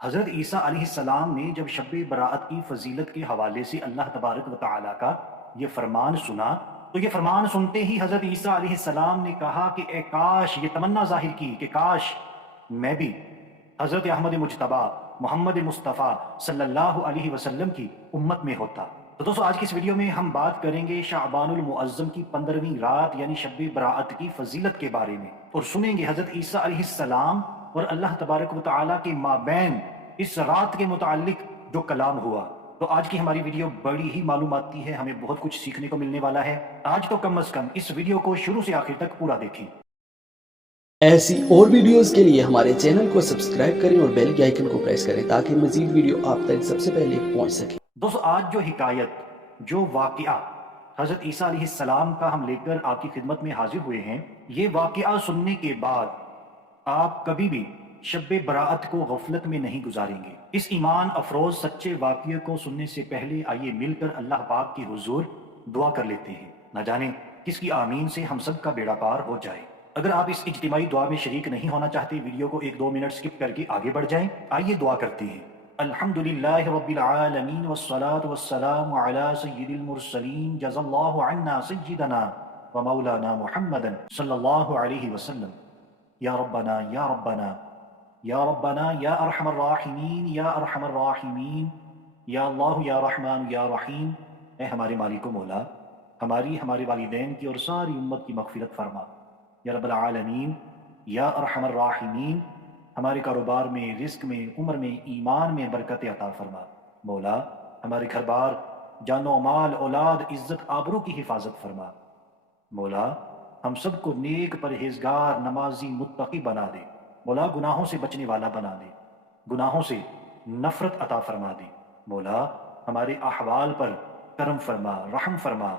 حضرت عیسیٰ علیہ السلام نے جب شب براءت کی فضیلت کے حوالے سے اللہ تبارک و تعالیٰ کا یہ فرمان سنا تو یہ فرمان سنتے ہی حضرت عیسیٰ علیہ السلام نے کہا کہ اے کاش، یہ تمنا ظاہر کی کہ کاش میں بھی حضرت احمد مجتبیٰ محمد مصطفیٰ صلی اللہ علیہ وسلم کی امت میں ہوتا۔ تو دوستو، آج کی اس ویڈیو میں ہم بات کریں گے شعبان المعظم کی 15ویں رات یعنی شب براءت کی فضیلت کے بارے میں، اور سنیں گے حضرت عیسیٰ علیہ السلام اور اللہ تبارک و تعالیٰ کے مابین اس رات کے متعلق جو کلام ہوا۔ تو آج کی ہماری ویڈیو بڑی ہی معلوماتی ہے، ہمیں بہت کچھ سیکھنے کو ملنے والا ہے۔ آج تو کم از کم اس ویڈیو کو شروع سے آخر تک پورا دیکھیں۔ ایسی اور ویڈیوز کے لیے ہمارے چینل کو سبسکرائب کریں اور بیل کے آئیکن کو پریس کریں تاکہ مزید ویڈیو آپ تک سب سے پہلے پہنچ سکے۔ دوستو، آج جو حکایت، جو واقعہ حضرت عیسیٰ علیہ السلام کا ہم لے کر آپ کی خدمت میں حاضر ہوئے ہیں، یہ واقعہ سننے کے بعد آپ کبھی بھی شب براءت کو غفلت میں نہیں گزاریں گے۔ اس ایمان افروز سچے واقعے کو سننے سے پہلے آئیے مل کر اللہ پاک کی حضور دعا کر لیتے ہیں، نہ جانے کس کی آمین سے ہم سب کا بیڑا پار ہو جائے۔ اگر آپ اس اجتماعی دعا میں شریک نہیں ہونا چاہتے، ویڈیو کو 1-2 منٹ سکپ کر کے آگے بڑھ جائیں۔ آئیے دعا کرتے ہیں۔ الحمدللہ رب العالمین والصلاة والسلام علی سید المرسلین، جزا اللہ عنا سیدنا و مولانا محمد صلی اللہ علیہ وسلم۔ یا ربنا یا ربنا یا ربنا یا ارحم الراحمین یا ارحم الراحمین، یا اللہ یا رحمان یا رحیم۔ اے ہمارے مالک و مولا، ہمارے والدین کی اور ساری امت کی مغفرت فرما۔ یا رب العالمین یا ارحم الراحمین، ہمارے کاروبار میں، رزق میں، عمر میں، ایمان میں برکت عطا فرما۔ مولا، ہمارے گھر بار، جان و مال، اولاد، عزت آبرو کی حفاظت فرما۔ مولا، ہم سب کو نیک، پرہیزگار، نمازی، متقی بنا دے۔ مولا، گناہوں سے بچنے والا بنا دے، گناہوں سے نفرت عطا فرما دے۔ مولا، ہمارے احوال پر کرم فرما، رحم فرما۔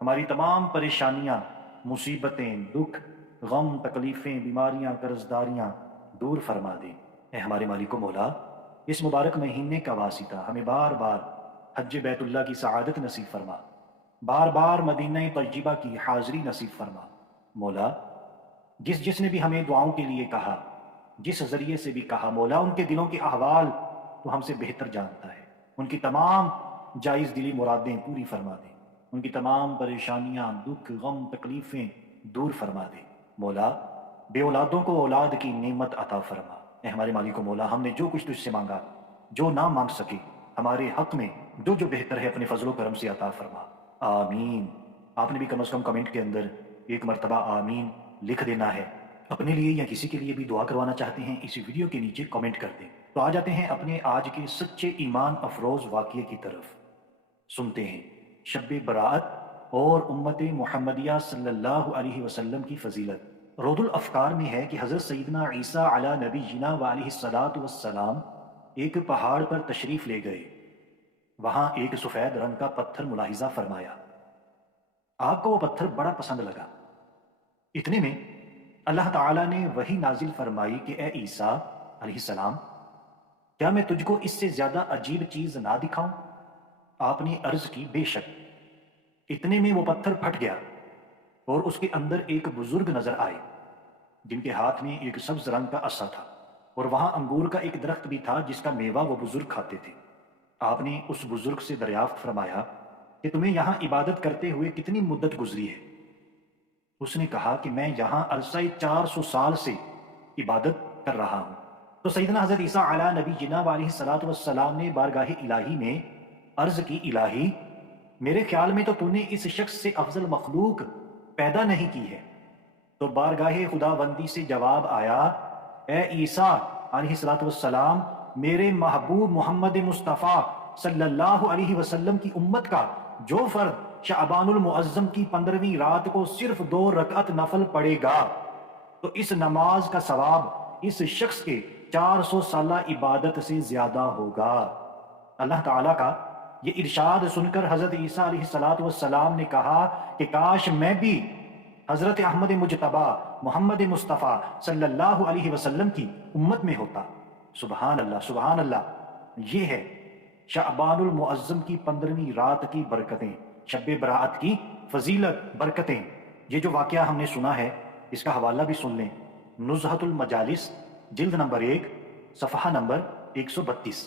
ہماری تمام پریشانیاں، مصیبتیں، دکھ، غم، تکلیفیں، بیماریاں، قرضداریاں دور فرما دے۔ اے ہمارے مالک و مولا، اس مبارک مہینے کا واسطہ ہمیں بار بار حج بیت اللہ کی سعادت نصیب فرما، بار بار مدینہ طیبہ کی حاضری نصیب فرما۔ مولا، جس نے بھی ہمیں دعاؤں کے لیے کہا، جس ذریعے سے بھی کہا، مولا ان کے دلوں کے احوال تو ہم سے بہتر جانتا ہے۔ ان کی تمام جائز دلی مرادیں پوری فرما دے، ان کی تمام پریشانیاں، دکھ، غم، تکلیفیں دور فرما دے۔ مولا، بے اولادوں کو اولاد کی نعمت عطا فرما۔ اے ہمارے مالک و مولا، ہم نے جو کچھ تجھ سے مانگا، جو نہ مانگ سکے، ہمارے حق میں جو بہتر ہے اپنے فضل و کرم سے عطا فرما۔ آمین۔ آپ نے بھی کم از کم کمنٹ کے اندر ایک مرتبہ آمین لکھ دینا ہے۔ اپنے لیے یا کسی کے لیے بھی دعا کروانا چاہتے ہیں، اسی ویڈیو کے نیچے کمنٹ کر دیں۔ تو آ جاتے ہیں اپنے آج کے سچے ایمان افروز واقعے کی طرف۔ سنتے ہیں شب براءت اور امت محمدیہ صلی اللہ علیہ وسلم کی فضیلت۔ رود الافکار میں ہے کہ حضرت سیدنا عیسیٰ علی نبینا وعلیہ الصلاۃ والسلام ایک پہاڑ پر تشریف لے گئے۔ وہاں ایک سفید رنگ کا پتھر ملاحظہ فرمایا۔ آپ کو وہ پتھر بڑا پسند لگا۔ اتنے میں اللہ تعالیٰ نے وحی نازل فرمائی کہ اے عیسیٰ علیہ السلام، کیا میں تجھ کو اس سے زیادہ عجیب چیز نہ دکھاؤں؟ آپ نے عرض کی، بے شک۔ اتنے میں وہ پتھر پھٹ گیا اور اس کے اندر ایک بزرگ نظر آئے جن کے ہاتھ میں ایک سبز رنگ کا عصا تھا، اور وہاں انگور کا ایک درخت بھی تھا جس کا میوہ وہ بزرگ کھاتے تھے۔ آپ نے اس بزرگ سے دریافت فرمایا کہ تمہیں یہاں عبادت کرتے ہوئے کتنی مدت گزری ہے؟ اس نے کہا کہ میں یہاں عرصہ 400 سال سے عبادت کر رہا ہوں۔ تو سیدنا حضرت عیسیٰ علی نبی جناب علیہ الصلاۃ والسلام نے بارگاہ الہی میں عرض کی، الہی، میرے خیال میں تو تو نے اس شخص سے افضل مخلوق پیدا نہیں کی ہے۔ تو بارگاہ خداوندی سے جواب آیا، اے عیسیٰ علیہ الصلاۃ والسلام، میرے محبوب محمد مصطفیٰ صلی اللہ علیہ وسلم کی امت کا جو فرد شعبان المعظم کی 15ویں رات کو صرف 2 رکعت نفل پڑے گا تو اس نماز کا ثواب اس شخص کے 400 سالہ عبادت سے زیادہ ہوگا۔ اللہ تعالیٰ کا یہ ارشاد سن کر حضرت عیسیٰ علیہ الصلاۃ والسلام نے کہا کہ کاش میں بھی حضرت احمد مجتبیٰ محمد مصطفیٰ صلی اللہ علیہ وسلم کی امت میں ہوتا۔ سبحان اللہ، سبحان اللہ۔ یہ ہے شعبان المعظم کی 15ویں رات کی برکتیں، شب براءت کی فضیلت، برکتیں۔ یہ جو واقعہ ہم نے سنا ہے، اس کا حوالہ بھی سن لیں۔ نزہۃ المجالس، جلد نمبر 1، صفحہ نمبر 132।